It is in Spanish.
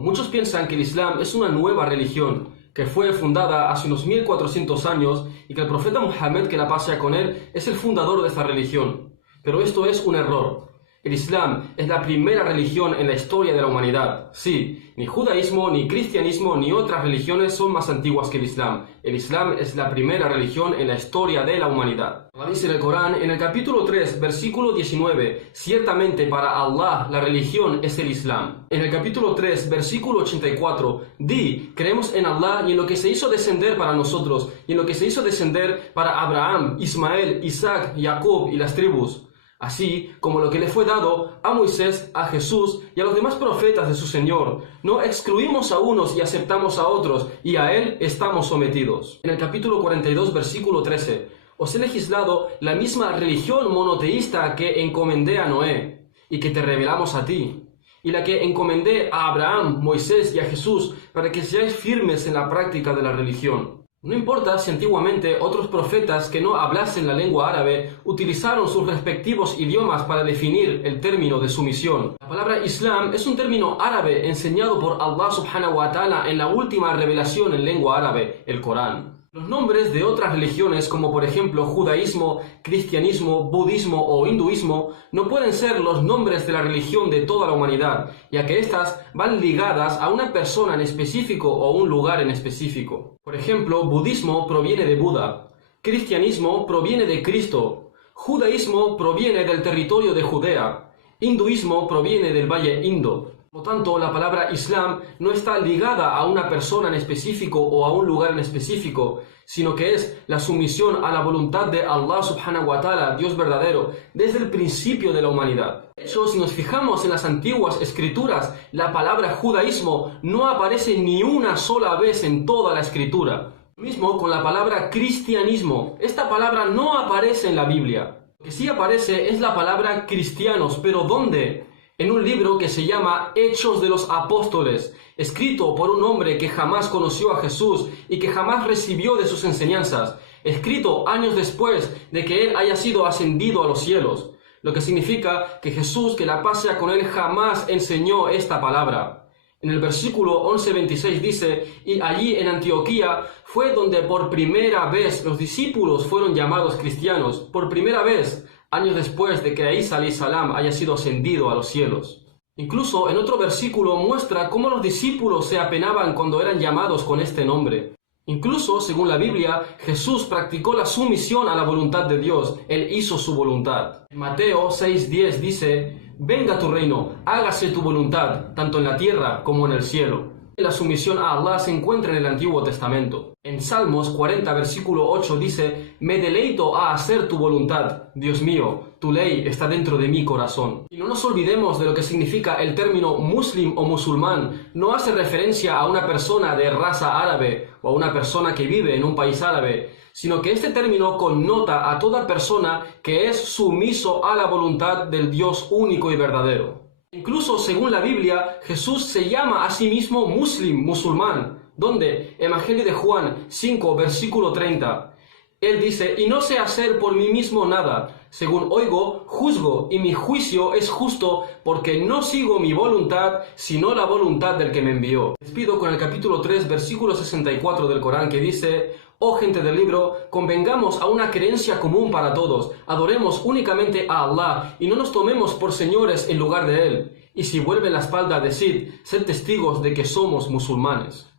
Muchos piensan que el Islam es una nueva religión, que fue fundada hace unos 1400 años y que el profeta Muhammad, que la paz sea con él, es el fundador de esta religión. Pero esto es un error. El Islam es la primera religión en la historia de la humanidad. Sí, ni judaísmo, ni cristianismo, ni otras religiones son más antiguas que el Islam. El Islam es la primera religión en la historia de la humanidad. Allah dice en el Corán, en el capítulo 3, versículo 19, ciertamente para Allah la religión es el Islam. En el capítulo 3, versículo 84, di, creemos en Allah y en lo que se hizo descender para nosotros, y en lo que se hizo descender para Abraham, Ismael, Isaac, Jacob y las tribus, así como lo que le fue dado a Moisés, a Jesús y a los demás profetas de su Señor. No excluimos a unos y aceptamos a otros, y a Él estamos sometidos. En el capítulo 42, versículo 13, os he legislado la misma religión monoteísta que encomendé a Noé, y que te revelamos a ti, y la que encomendé a Abraham, Moisés y a Jesús, para que seáis firmes en la práctica de la religión. No importa si antiguamente otros profetas que no hablasen la lengua árabe utilizaron sus respectivos idiomas para definir el término de sumisión. La palabra Islam es un término árabe enseñado por Allah subhanahu wa ta'ala en la última revelación en lengua árabe, el Corán. Los nombres de otras religiones, como por ejemplo judaísmo, cristianismo, budismo o hinduismo, no pueden ser los nombres de la religión de toda la humanidad, ya que éstas van ligadas a una persona en específico o un lugar en específico. Por ejemplo, budismo proviene de Buda, cristianismo proviene de Cristo, judaísmo proviene del territorio de Judea, hinduismo proviene del Valle Indo. Por lo tanto, la palabra Islam no está ligada a una persona en específico o a un lugar en específico, sino que es la sumisión a la voluntad de Allah subhanahu wa ta'ala, Dios verdadero, desde el principio de la humanidad. De hecho, si nos fijamos en las antiguas escrituras, la palabra judaísmo no aparece ni una sola vez en toda la escritura. Lo mismo con la palabra cristianismo. Esta palabra no aparece en la Biblia. Lo que sí aparece es la palabra cristianos, pero ¿dónde? En un libro que se llama Hechos de los Apóstoles, escrito por un hombre que jamás conoció a Jesús y que jamás recibió de sus enseñanzas, escrito años después de que él haya sido ascendido a los cielos, lo que significa que Jesús, que la paz sea con él, jamás enseñó esta palabra. En el versículo 11:26 dice, y allí en Antioquía fue donde por primera vez los discípulos fueron llamados cristianos, por primera vez, años después de que Isa alayhi salam haya sido ascendido a los cielos. Incluso en otro versículo muestra cómo los discípulos se apenaban cuando eran llamados con este nombre. Incluso, según la Biblia, Jesús practicó la sumisión a la voluntad de Dios. Él hizo su voluntad. En Mateo 6:10 dice, venga tu reino, hágase tu voluntad, tanto en la tierra como en el cielo. La sumisión a Allah se encuentra en el Antiguo Testamento. En Salmos 40, versículo 8 dice, me deleito a hacer tu voluntad, Dios mío, tu ley está dentro de mi corazón. Y no nos olvidemos de lo que significa el término muslim o musulmán. No hace referencia a una persona de raza árabe o a una persona que vive en un país árabe, sino que este término connota a toda persona que es sumiso a la voluntad del Dios único y verdadero. Incluso según la Biblia, Jesús se llama a sí mismo muslim, musulmán, donde, Evangelio de Juan 5, versículo 30, él dice, y no sé hacer por mí mismo nada, según oigo, juzgo, y mi juicio es justo, porque no sigo mi voluntad, sino la voluntad del que me envió. Despido con el capítulo 3, versículo 64 del Corán, que dice, oh gente del libro, convengamos a una creencia común para todos, adoremos únicamente a Allah, y no nos tomemos por señores en lugar de Él. Y si vuelven la espalda, decid, sed testigos de que somos musulmanes.